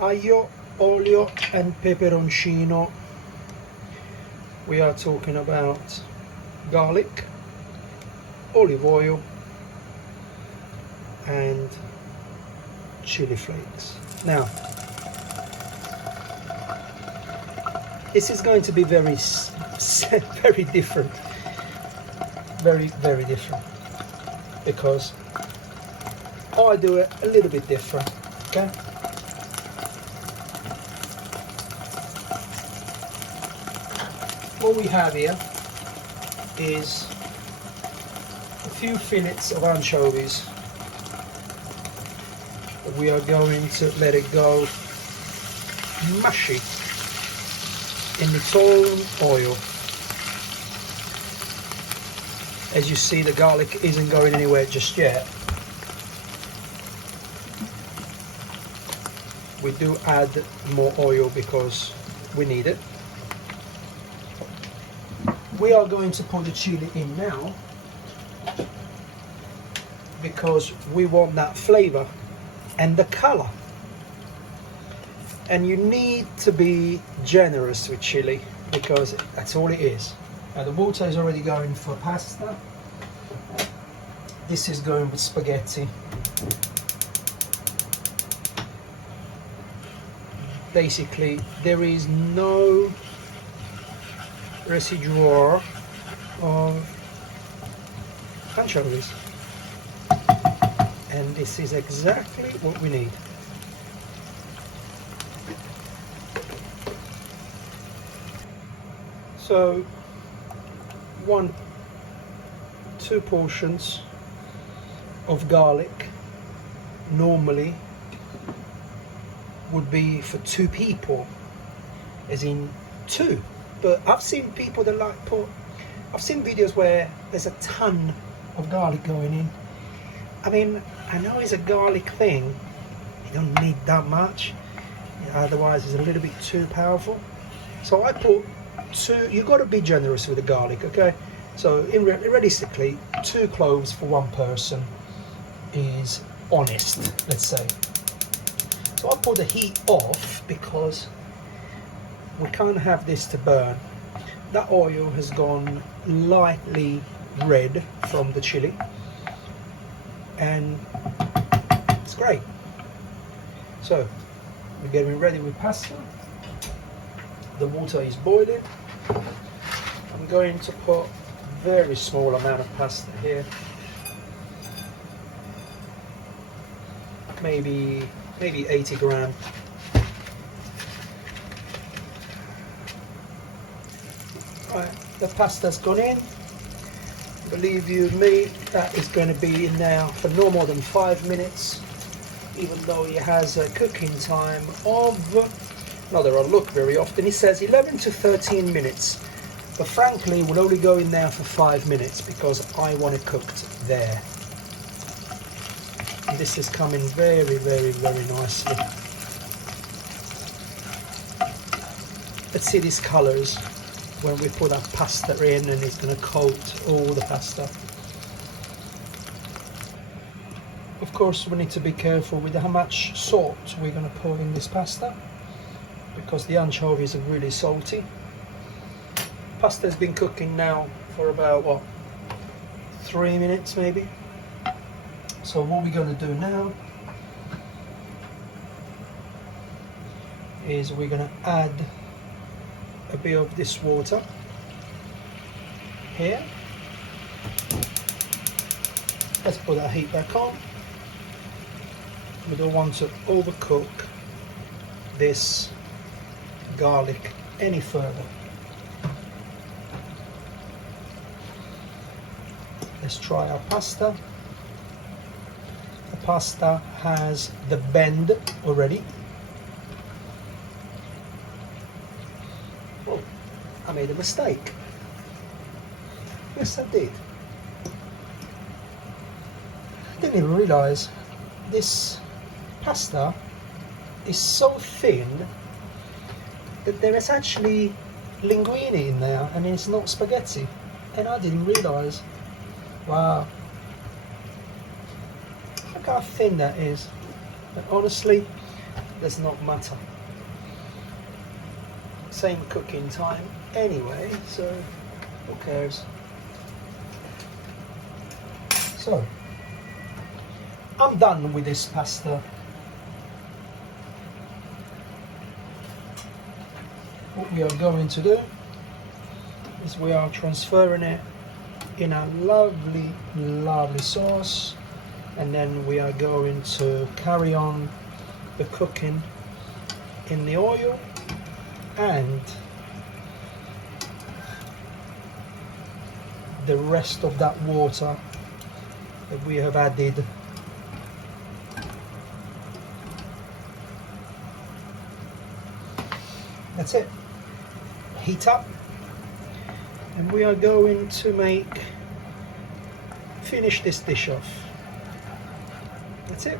aglio, olio and peperoncino. We are talking about garlic, olive oil and chili flakes. Now this is going to be very different, very different, because I do it a little bit different. Okay, what we have here is a few fillets of anchovies. We are going to let it go mushy in its own oil. As you see, the garlic isn't going anywhere just yet. We do add more oil because we need it. We are going to put the chili in now because we want that flavor and the color. And you need to be generous with chili because that's all it is. Now the water is already going for pasta. This is going with spaghetti. Basically, there is no residue of anchovies. And this is exactly what we need. So 2 portions of garlic normally would be for 2 people, as in 2. But I've seen people that I've seen videos where there's a ton of garlic going in. I mean, I know it's a garlic thing, you don't need that much, otherwise it's a little bit too powerful. So I put 2, you've got to be generous with the garlic, okay? So realistically, 2 cloves for 1 person is honest, let's say. So I'll put the heat off because we can't have this to burn. That oil has gone lightly red from the chili and it's great. So we're getting ready with pasta. The water is boiling. I'm going to put a very small amount of pasta here, maybe 80 grams. Right, the pasta's gone in. Believe you me, that is going to be in now for no more than 5 minutes, even though it has a cooking time of, not that I look very often, it says 11 to 13 minutes. But frankly, we'll only go in there for 5 minutes because I want it cooked there. And this is coming very nicely. Let's see these colours when we put our pasta in, and it's going to coat all the pasta. Of course, we need to be careful with how much salt we're going to put in this pasta because the anchovies are really salty. Pasta has been cooking now for about 3 minutes maybe. So what we're going to do now is we're going to add a bit of this water here. Let's put our heat back on. We don't want to overcook this garlic any further. Let's try our pasta. The pasta has the bend already. Oh, I made a mistake. Yes, I did. I didn't even realise this pasta is so thin that there is actually linguine in there and it's not spaghetti, and I didn't realise. Wow, look how thin that is. And honestly, does not matter. Same cooking time anyway, so who cares? So I'm done with this pasta. What we are going to do is we are transferring it in a lovely sauce, and then we are going to carry on the cooking in the oil and the rest of that water that we have added. That's it. Heat up, and we are going to finish this dish off. That's it.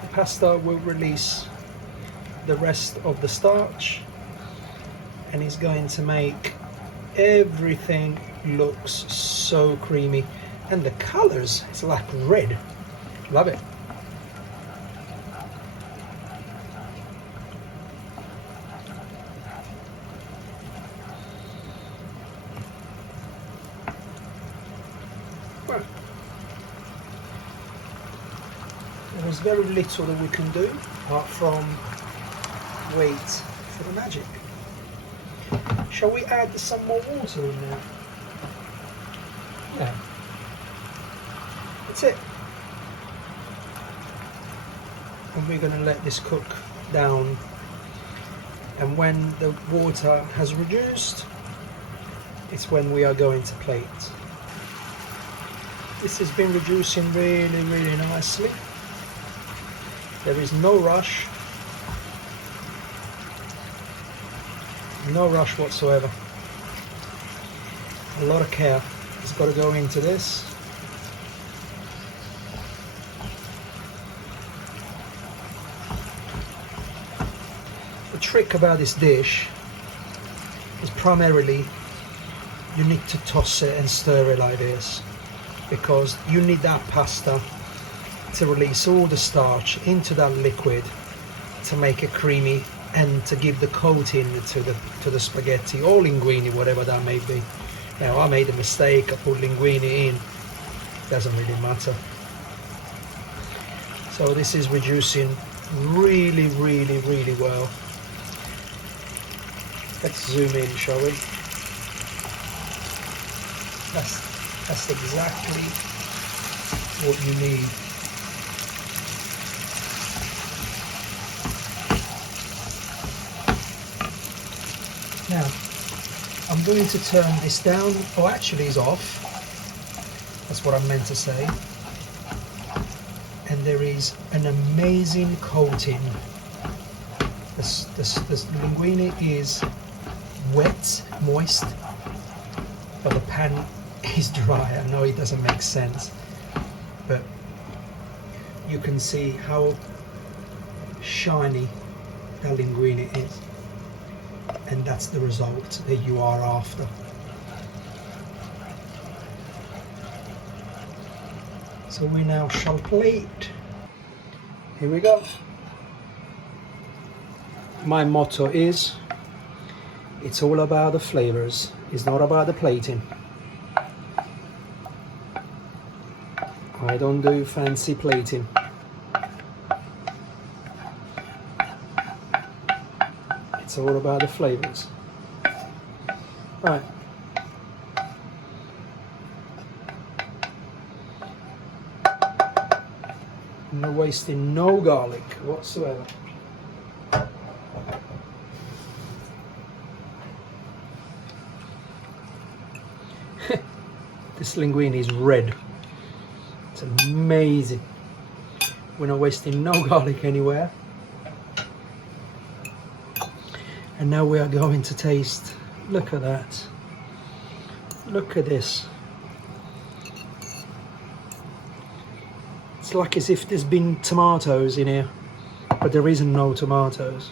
The pasta will release the rest of the starch, and is going to make everything looks so creamy, and the colors, it's like red. Love it. Well, there is very little that we can do apart from wait for the magic. Shall we add some more water in there? Yeah. That's it. And we're going to let this cook down, and when the water has reduced, it's when we are going to plate. This has been reducing really nicely. There is no rush. No rush whatsoever. A lot of care has got to go into this. The trick about this dish is primarily you need to toss it and stir it like this, because you need that pasta to release all the starch into that liquid to make it creamy and to give the coating to the spaghetti or linguine, whatever that may be. Now I made a mistake, I put linguine in, doesn't really matter. So this is reducing really well. Let's zoom in, shall we? That's exactly what you need. Now, I'm going to turn this down, oh actually it's off, that's what I meant to say, and there is an amazing coating. This linguine is wet, moist, but the pan is dry. I know it doesn't make sense, but you can see how shiny that linguine is. And that's the result that you are after. So we now shall plate. Here we go. My motto is, it's all about the flavors, it's not about the plating. I don't do fancy plating. It's all about the flavors. Right. I'm not wasting no garlic whatsoever. This linguine is red. It's amazing. We're not wasting no garlic anywhere. And now we are going to taste. Look at that. Look at this. It's like as if there's been tomatoes in here, but there isn't no tomatoes.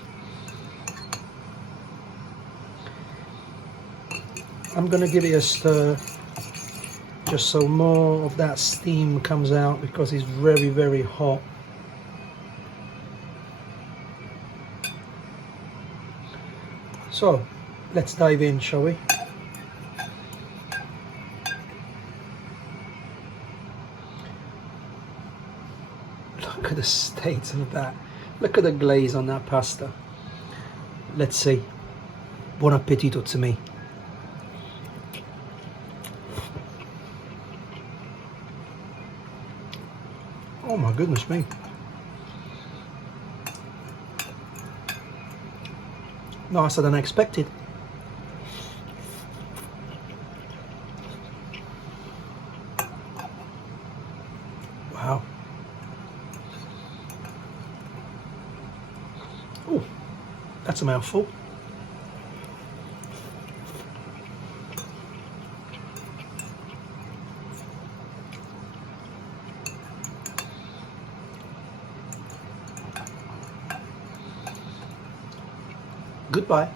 I'm going to give it a stir just so more of that steam comes out because it's very, very hot. So let's dive in, shall we? Look at the state of that. Look at the glaze on that pasta. Let's see. Buon appetito to me. Oh my goodness me. Nicer than I expected. Wow. Oh, that's a mouthful. Goodbye.